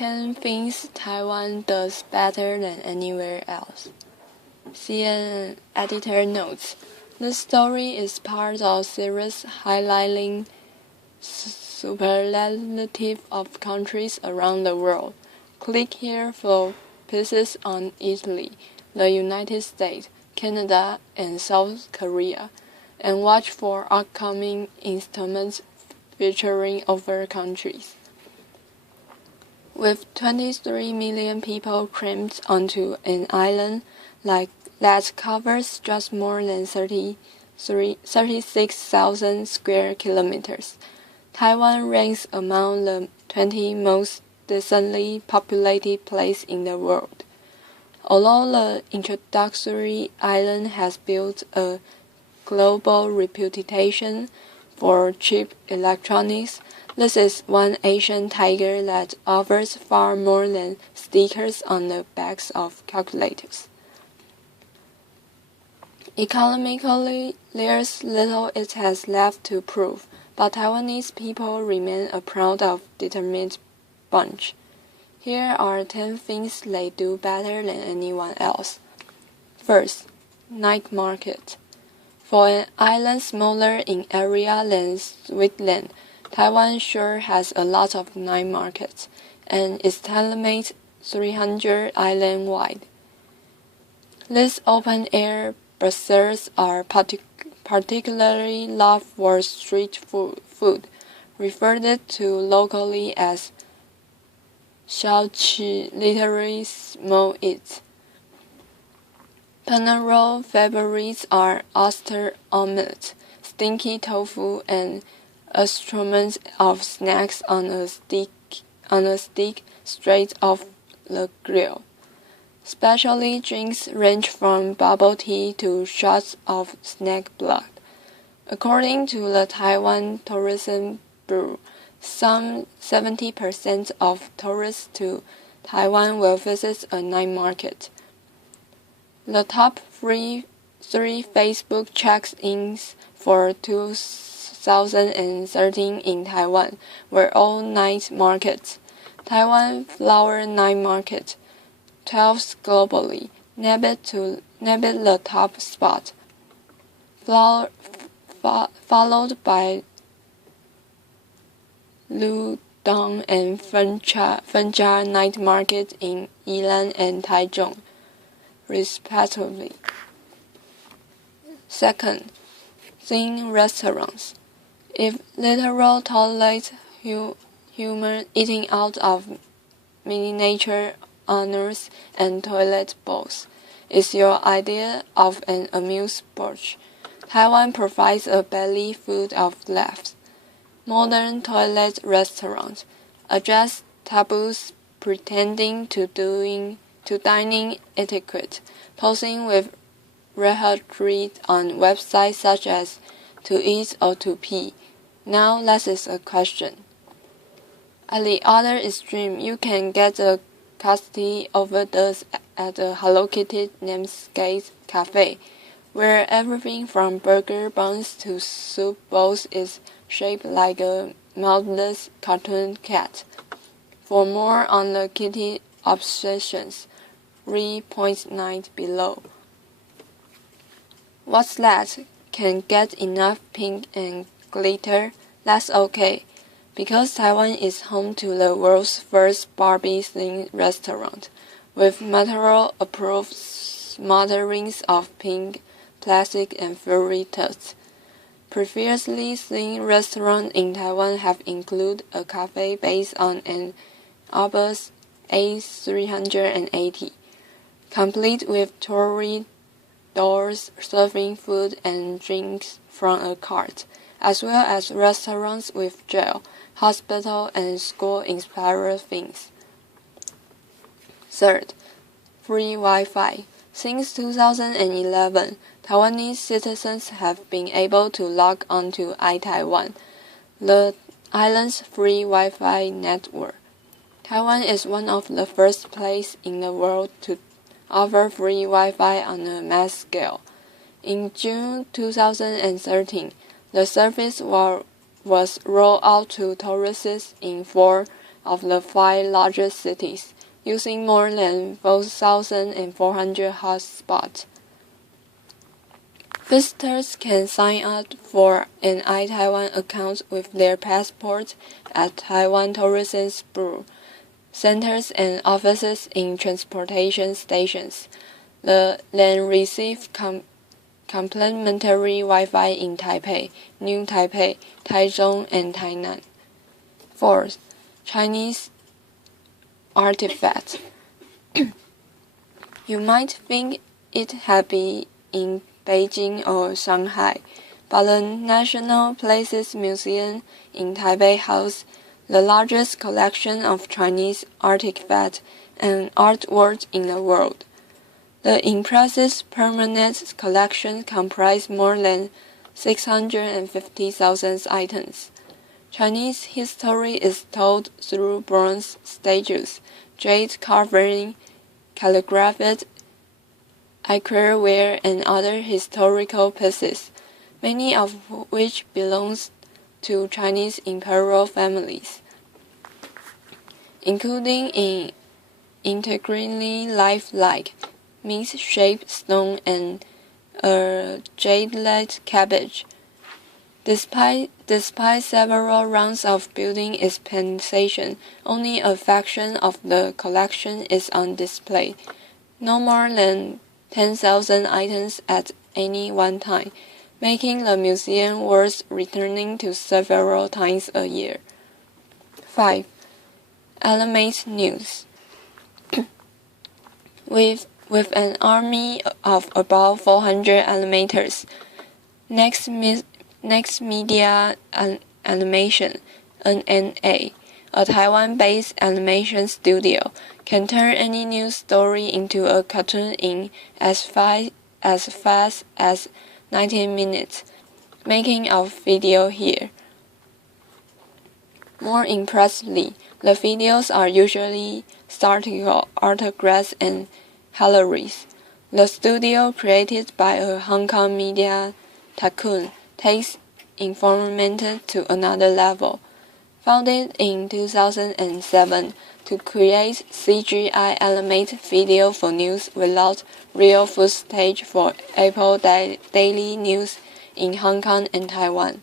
10 things Taiwan does better than anywhere else. CNN editor notes, this story is part of a series highlighting superlative of countries around the world. Click here for pieces on Italy, the United States, Canada, and South Korea, and watch for upcoming installments featuring other countries. With 23 million people crammed onto an island that covers just more than 36,000 square kilometers, Taiwan ranks among the 20 most densely populated places in the world. Although the introductory island has built a global reputation for cheap electronics, this is one Asian tiger that offers far more than stickers on the backs of calculators. Economically, there's little it has left to prove, but Taiwanese people remain a proud and determined bunch. Here are 10 things they do better than anyone else. First, night market. For an island smaller in area than Switzerland, Taiwan sure has a lot of night markets, and estimates 300 island-wide. These open-air bazaars are particularly loved for street food, referred to locally as xiaoqi, literally small eats. General favorites are oyster omelette, stinky tofu, and assortment of snacks on a stick straight off the grill. Specialty drinks range from bubble tea to shots of snake blood. According to the Taiwan Tourism Bureau, some 70% of tourists to Taiwan will visit a night market. The top three Facebook check-ins for 2013 in Taiwan were all night markets. Taiwan Flower Night Market, 12th globally, nabbed the top spot, followed by Ludong and Fenja Night Market in Yilan and Taichung, respectively. Second, thin restaurants. If literal toilet humor eating out of miniature honors and toilet bowls is your idea of an amuse-bouche, Taiwan provides a belly full of laughs. Modern toilet restaurants address taboos pretending to dining etiquette, posing with repertory on websites such as To Eat or To Pee. Now that is a question. At the other extreme, you can get a custody overdose at the Hello Kitty namesake cafe, where everything from burger buns to soup bowls is shaped like a mouthless cartoon cat. For more on the kitty obsessions, read point 9 below. What's that? Can get enough pink and glitter? That's okay, because Taiwan is home to the world's first Barbie-themed restaurant, with Mattel-approved smatterings of pink, plastic, and furry tusk. Previously themed restaurants in Taiwan have included a cafe based on an Airbus A380, complete with torii doors serving food and drinks from a cart, as well as restaurants with jail, hospital, and school-inspired themes. Third, free Wi-Fi. Since 2011, Taiwanese citizens have been able to log on to iTaiwan, the island's free Wi-Fi network. Taiwan is one of the first places in the world to offer free Wi-Fi on a mass scale. In June 2013, the service was rolled out to tourists in 4 of the 5 largest cities, using more than 4,400 hotspots. Visitors can sign up for an iTaiwan account with their passport at Taiwan Tourism Bureau centers and offices in transportation stations. Then receive complimentary Wi-Fi in Taipei, New Taipei, Taichung, and Tainan. Fourth, Chinese artifacts. You might think it had been in Beijing or Shanghai, but the National Places Museum in Taipei houses the largest collection of Chinese artifacts and artwork in the world. The impressive permanent collection comprises more than 650,000 items. Chinese history is told through bronze statues, jade carving, calligraphy, aquarellware, and other historical pieces, many of which belong to Chinese imperial families, including an integrally lifelike, mist-shaped stone and a jade-like cabbage. Despite several rounds of building expansion, only a fraction of the collection is on display, no more than 10,000 items at any one time, making the museum worth returning to several times a year. 5. Animate News. With an army of about 400 animators, Next Media Animation, NNA, a Taiwan-based animation studio, can turn any news story into a cartoon in as fast as 19 minutes, making our video here. More impressively, the videos are usually satirical autographs and hilarious. The studio, created by a Hong Kong media tycoon, takes information to another level. Founded in 2007 to create CGI animated video for news without real footage for Apple Daily News in Hong Kong and Taiwan.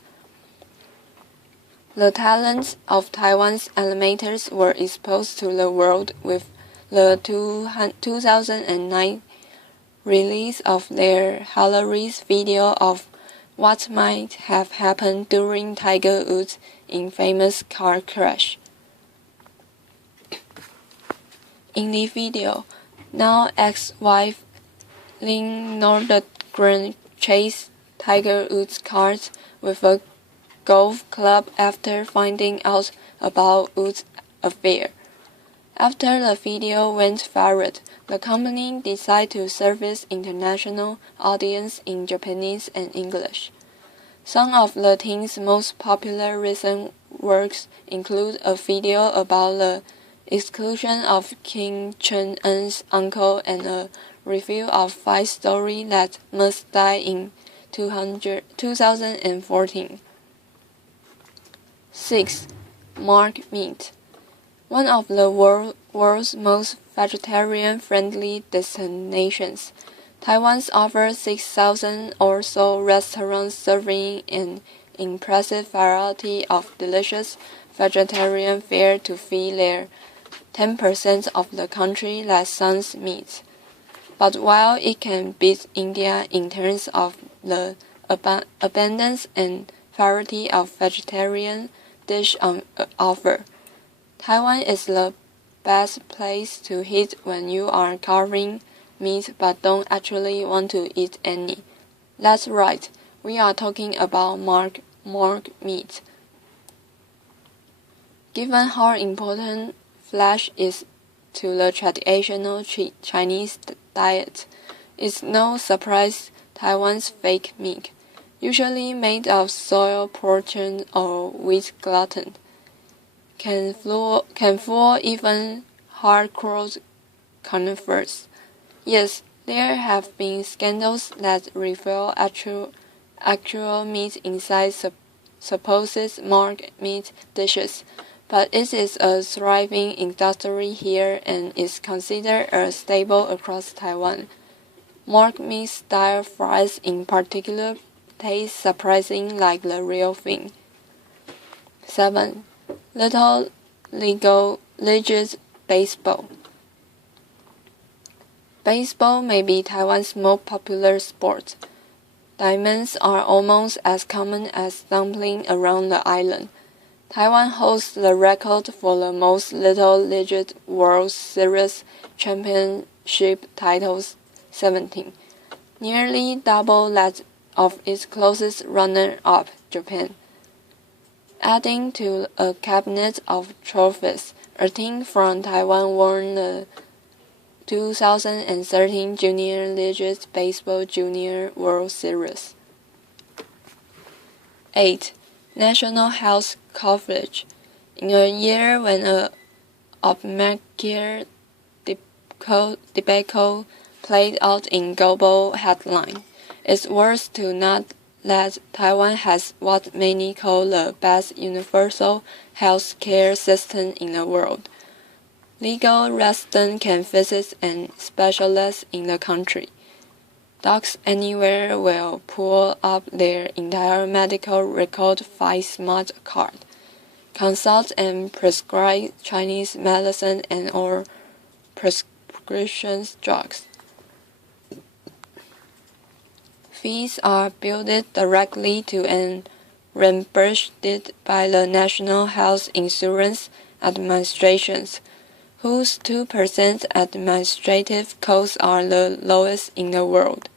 The talents of Taiwan's animators were exposed to the world with the 2009 release of their hilarious video of what might have happened during Tiger Woods' infamous car crash. In the video, now ex-wife Lynn Nordegren chased Tiger Woods' car with a golf club after finding out about Woods' affair. After the video went viral, the company decided to service international audience in Japanese and English. Some of the team's most popular recent works include a video about the exclusion of Kim Jong-un's uncle and a review of 5 stories that must die in 2014. 6. Mark Meat. One of the world's most vegetarian-friendly destinations, Taiwan offers 6,000 or so restaurants serving an impressive variety of delicious vegetarian fare to feed their 10% of the country that sells meat. But while it can beat India in terms of the abundance and variety of vegetarian dishes on offer, Taiwan is the best place to hit when you are carving meat but don't actually want to eat any. That's right, we are talking about mark meat. Given how important flesh is to the traditional Chinese diet, it's no surprise Taiwan's fake meat, usually made of soy protein or wheat gluten, can fool even hardcore carnivores. Yes, there have been scandals that reveal actual meat inside supposed marked meat dishes, but it is a thriving industry here and is considered a staple across Taiwan. Mock meat style fries in particular taste surprising like the real thing. 7. Little League Baseball. Baseball may be Taiwan's most popular sport. Diamonds are almost as common as dumplings around the island. Taiwan holds the record for the most Little League World Series championship titles, 17, nearly double that of its closest runner-up, Japan. Adding to a cabinet of trophies, a team from Taiwan won the 2013 Junior League Baseball Junior World Series. 8. National health coverage. In a year when Obamacare debacle played out in global headline, it's worth to note that Taiwan has what many call the best universal health care system in the world. Legal residents can visit and specialists in the country. Docs anywhere will pull up their entire medical record via smart card, consult and prescribe Chinese medicine and or prescription drugs. Fees are billed directly to and reimbursed by the National Health Insurance Administrations, whose 2% administrative costs are the lowest in the world.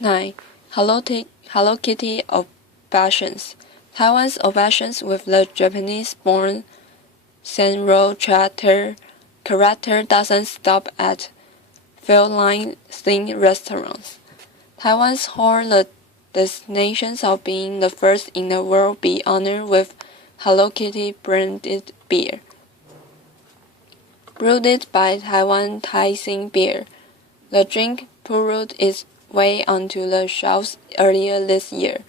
9. Hello Kitty obsessions. Taiwan's obsessions with the Japanese-born Sanrio character doesn't stop at feline-themed restaurants. Taiwan's holds the distinction of being the first in the world be honored with Hello Kitty branded beer. Brewed by Taiwan Taising Beer, the drink poured its way onto the shelves earlier this year.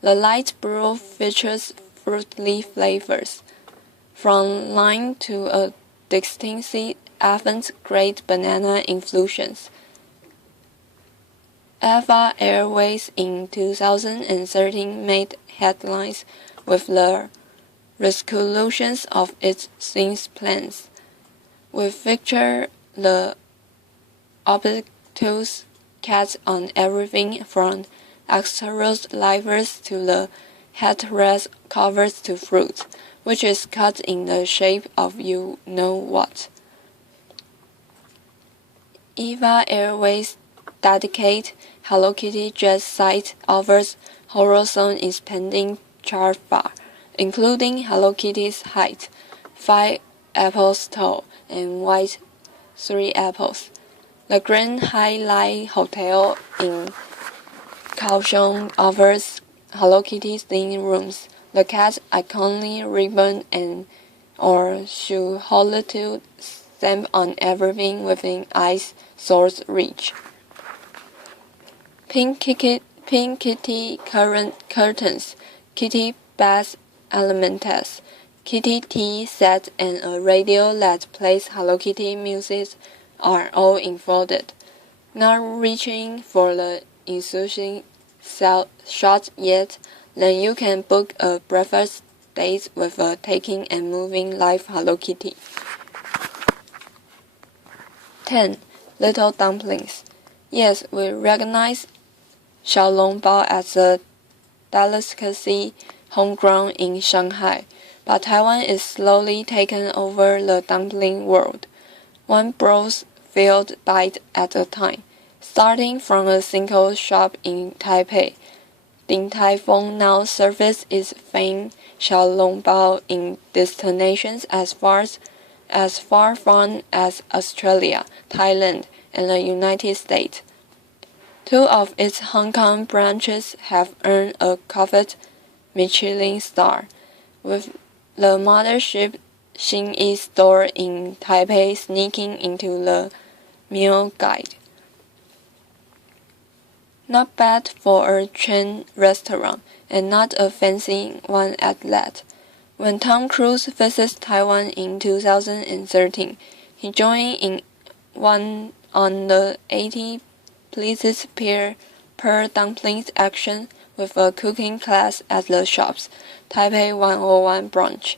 The light brew features fruity flavors, from lime to a distinctly avant-garde banana infusions. Eva Airways in 2013 made headlines with the resolution of its scenes plans, which feature the obtuse cat on everything from exterior livers to the headrest covers to fruit, which is cut in the shape of you-know-what. Eva Airways' dedicated Hello Kitty Jazz site offers Horizon expanding chart bar, including Hello Kitty's height, 5 apples tall, and white 3 apples. The Grand Highlight Hotel in Kaohsiung offers Hello Kitty themed rooms. The cat iconically ribbon and or shoe holitude stamp on everything within eyes source reach. Pink Kitty curtains, Kitty bath elements, Kitty tea set, and a radio that plays Hello Kitty music are all included. Not reaching for the ensuing shot yet, then you can book a breakfast date with a taking and moving live Hello Kitty. 10. Little dumplings. Yes, we recognize xiaolongbao as a delicacy homegrown in Shanghai, but Taiwan is slowly taking over the dumpling world, one broth-filled bite at a time. Starting from a single shop in Taipei, Din Tai Fung now serves its famed xiaolongbao in destinations as far from as Australia, Thailand, and the United States. 2 of its Hong Kong branches have earned a coveted Michelin star, with the mothership Xinyi store in Taipei sneaking into the meal guide. Not bad for a chain restaurant, and not a fancy one at that. When Tom Cruise visits Taiwan in 2013, he joined in one on the 80 Please Pearl Dumplings action with a cooking class at the shop's Taipei 101 branch.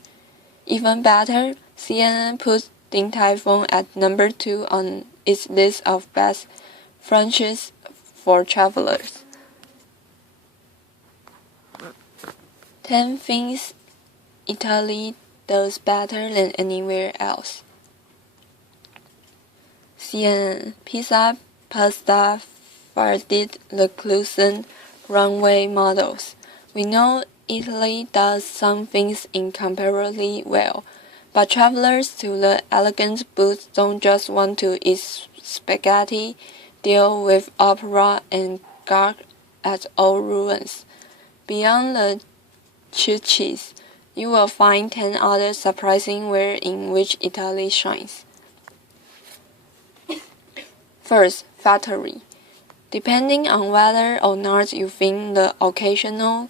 Even better, CNN put Din Tai Fung at number 2 on its list of best franchises for travelers. 10 things Italy does better than anywhere else. CNN, pizza, pasta, Fardit, Leclusen, runway models. We know Italy does some things incomparably well, but travelers to the elegant booths don't just want to eat spaghetti, deal with opera, and gawk at old ruins. Beyond the cheese, you will find 10 other surprising ways in which Italy shines. First, factory. Depending on whether or not you think the occasional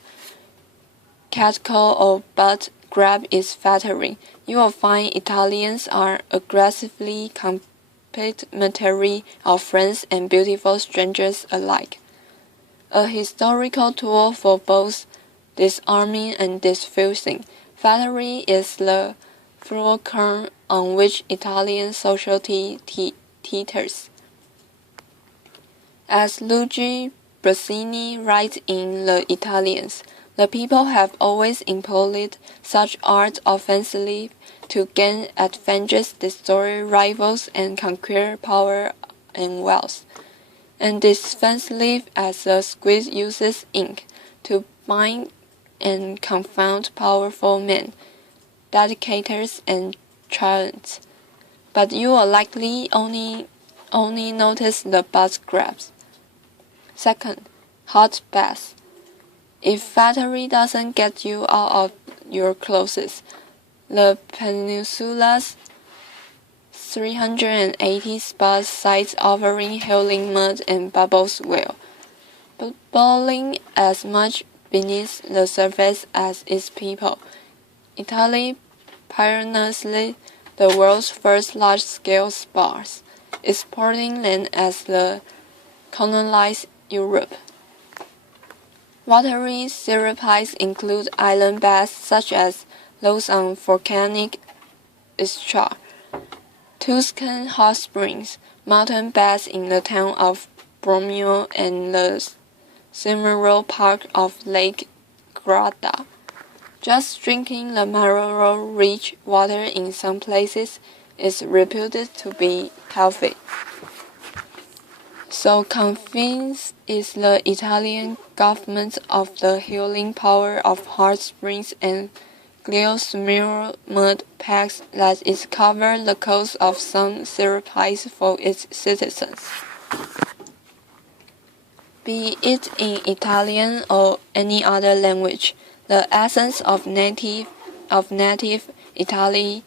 catcall or butt grab is flattering, you will find Italians are aggressively complimentary of friends and beautiful strangers alike. A historical tool for both disarming and diffusing, flattery is the fulcrum on which Italian society teeters. As Luigi Bassini writes in The Italians, the people have always employed such art offensively to gain advantages, destroy rivals, and conquer power and wealth, and defensively as the squid uses ink to bind and confound powerful men, dedicators, and tyrants. But you will likely only notice the butt grabs. Second, hot baths. If flattery doesn't get you out of your clothes, the peninsula's 380 spa sites offering healing mud and bubbles will, bubbling as much beneath the surface as its people. Italy pioneers the world's first large-scale spas, exporting them as the colonized Europe. Watery therapies include island baths such as those on volcanic Istria, Tuscan hot springs, mountain baths in the town of Bormio, and the Cimarron Park of Lake Garda. Just drinking the mineral-rich water in some places is reputed to be healthy. So convinced is the Italian government of the healing power of hot springs and geothermal mud packs that it covered the cost of some therapies for its citizens. Be it in Italian or any other language, the essence of native Italy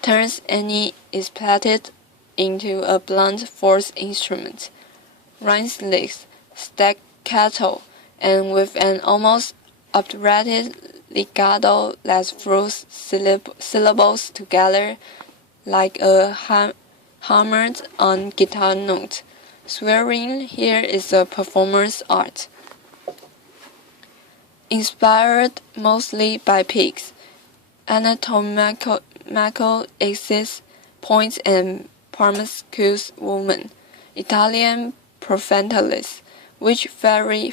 turns any expletive into a blunt force instrument. Rhymes, staccato, and with an almost obturated legato that throws syllables together like a hammered on guitar note. Swearing here is a performer's art. Inspired mostly by pigs, anatomical axis points, and promiscuous women, Italian profanities, which vary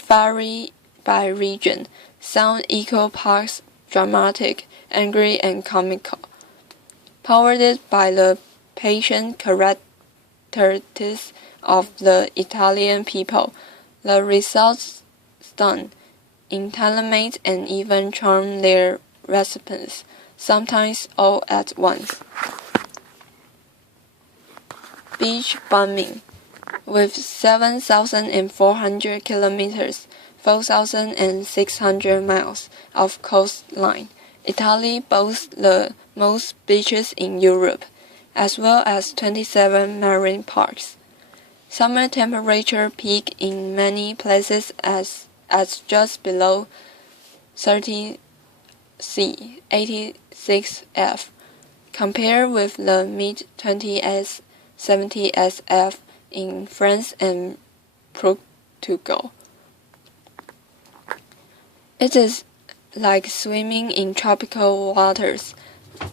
by region, sound equal parts dramatic, angry, and comical. Powered by the patient characteristics of the Italian people, the results stun, intimidate, and even charm their recipients, sometimes all at once. Beach bombing. With 7,400 kilometers, 4,600 miles of coastline, Italy boasts the most beaches in Europe, as well as 27 marine parks. Summer temperature peak in many places as just below 30 C 86F, compared with the mid-20s 70SF in France and Portugal. It is like swimming in tropical waters.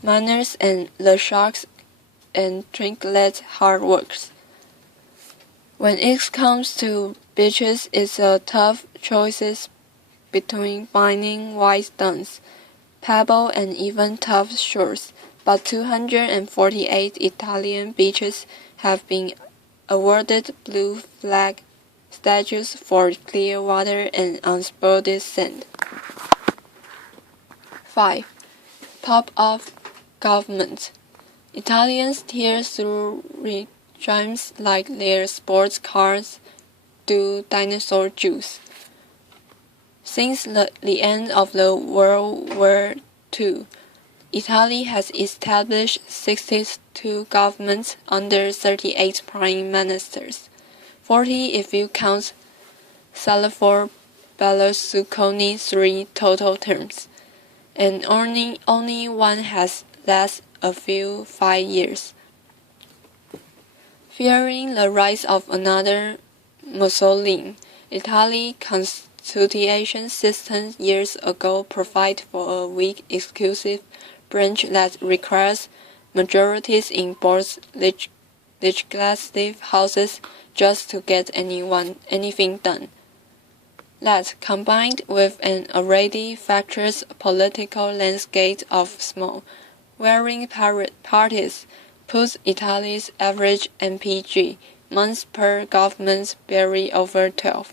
Manners and the sharks and trinklets hard works. When it comes to beaches, it's a tough choices between binding white stones, pebble and even tough shores, but 248 Italian beaches have been awarded blue flag status for clear water and unspotted sand. 5. Pop-off government. Italians tear through regimes like their sports cars do dinosaur juice. Since the end of the World War II, Italy has established 62 governments under 38 prime ministers, 40 if you count Salvatore Berlusconi's 3 total terms, and only one has lasted a few 5 years. Fearing the rise of another Mussolini, Italy's constitution system years ago provided for a weak executive branch that requires majorities in both legislative houses just to get anything done. That, combined with an already fractious political landscape of small, warring parties, puts Italy's average MPG months per government barely over 12.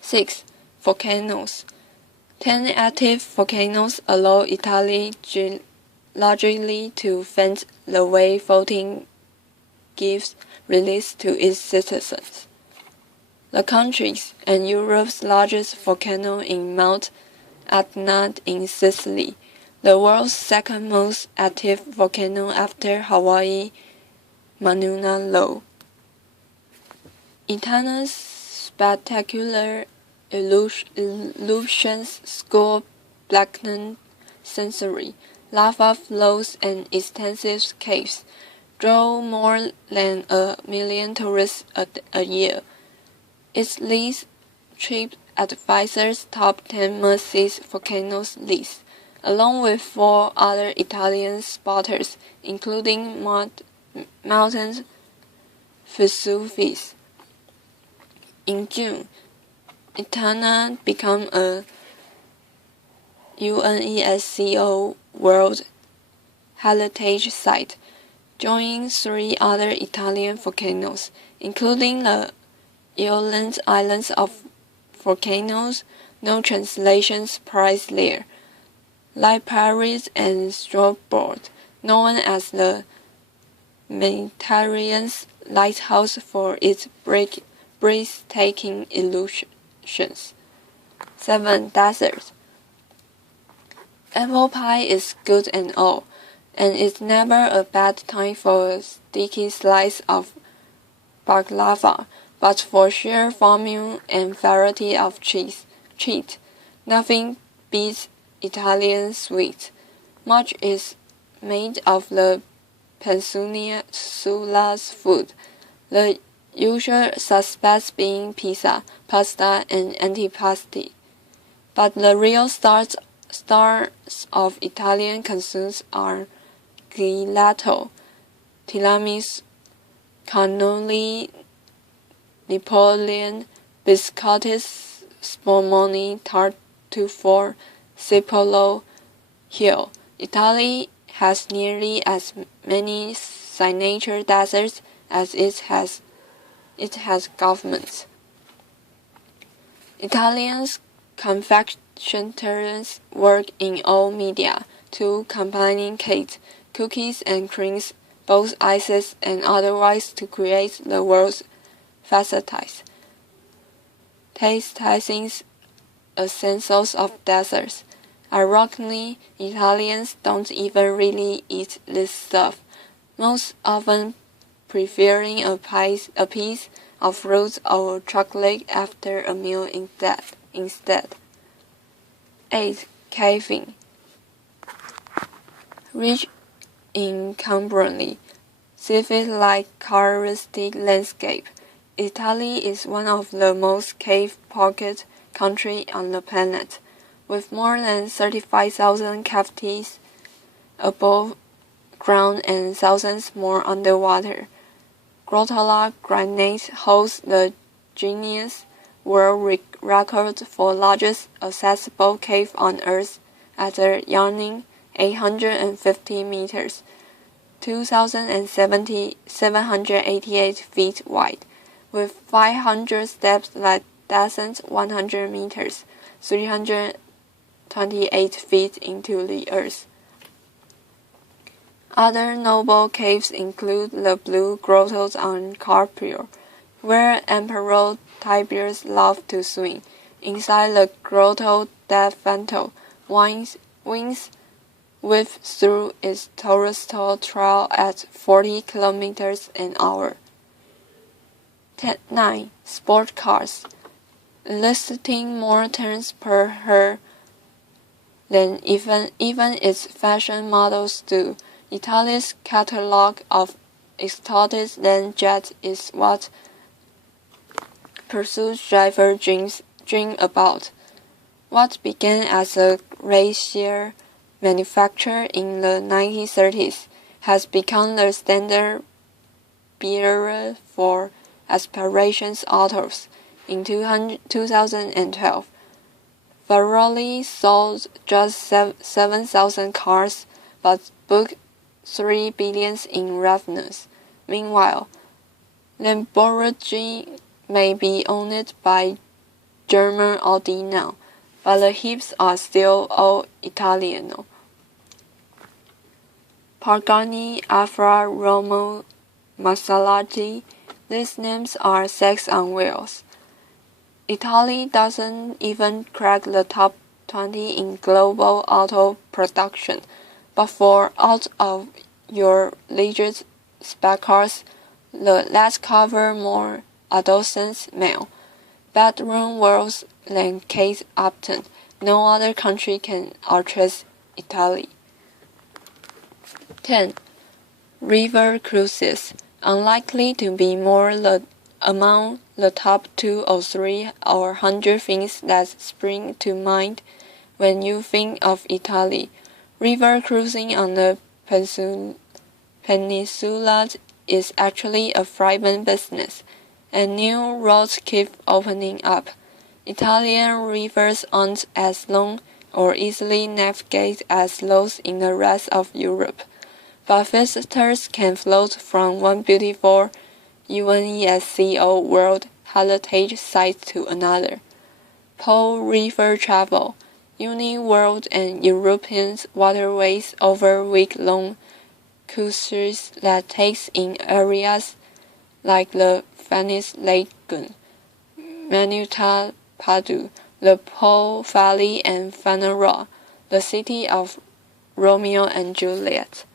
6. Volcanoes. 10 active volcanoes allow Italy largely to fend the way voting gives release to its citizens. The country's and Europe's largest volcano in Mount Etna in Sicily, the world's second most active volcano after Hawaii, Mauna Loa. Etna's spectacular illusions score blackened sensory, lava flows and extensive caves draw more than 1 million tourists a year. Its least trip advisors top 10 must-see volcanoes list, along with 4 other Italian spotters, including Mount Vesuvius. In June, Etna became a UNESCO World Heritage Site, joining 3 other Italian volcanoes, including the Iolans Islands of Volcanoes, no translations prize there, Lipari and Strombo, known as the Mediterranean lighthouse for its breathtaking illusions. 7. Desert. Apple pie is good and all, and it's never a bad time for a sticky slice of baklava, but for sheer volume and variety of treat, nothing beats Italian sweets. Much is made of the peninsula's food, the usual suspects being pizza, pasta, and antipasti. But the real stars of Italian cuisine are gelato, tiramisu, cannoli, Napoleon, biscottis, spumoni, tartuffe, cipollo, hill. Italy has nearly as many signature desserts as it has governments. Italian confectioners work in all media to combining cakes, cookies and creams, both ices and otherwise, to create the world's fastest tasting essentials of desserts. Ironically, Italians don't even really eat this stuff, most often preferring a piece of fruit or chocolate after a meal instead. 8. caving. Rich in incomparably civilized characteristic landscape, Italy is one of the most cave-pocket countries on the planet, with more than 35,000 cavities above ground and thousands more underwater. Grottala Granite holds the Guinness World Record for largest accessible cave on Earth at a yawning 850 meters, 2,788 feet wide, with 500 steps that descend 100 meters, 328 feet into the earth. Other notable caves include the Blue Grottos on Capri, where Emperor Tiberius loved to swim. Inside the Grotto del Vento, winds whip through its terrestrial trail at 40 kilometers an hour. 9. Sport cars. Listing more turns per her than even its fashion models do. Italy's catalog of exotic land jets is what pursuit driver dream about. What began as a racer manufacture in the 1930s has become the standard bearer for aspirations autos. In 2012, Ferrari sold just 7,000 cars but booked $3 billion in revenues. Meanwhile, Lamborghini may be owned by German Audi now, but the hips are still all Italiano. Pagani, Alfa Romeo, Maserati, these names are sex on wheels. Italy doesn't even crack the top 20 in global auto production, but for out of your legit spec cars, let's cover more adolescent male bedroom worlds than Kate Upton. No other country can outtrace Italy. 10. River cruises. Unlikely to be more among the top 2 or 3 or 100 things that spring to mind when you think of Italy. River cruising on the peninsula is actually a thriving business, and new roads keep opening up. Italian rivers aren't as long or easily navigated as those in the rest of Europe, but visitors can float from one beautiful UNESCO World Heritage Site to another. Po River Travel, Uni-World and European waterways over week-long cruises that takes in areas like the Venice Lagoon, Manuta Padu, the Po Valley and Fanara, the city of Romeo and Juliet.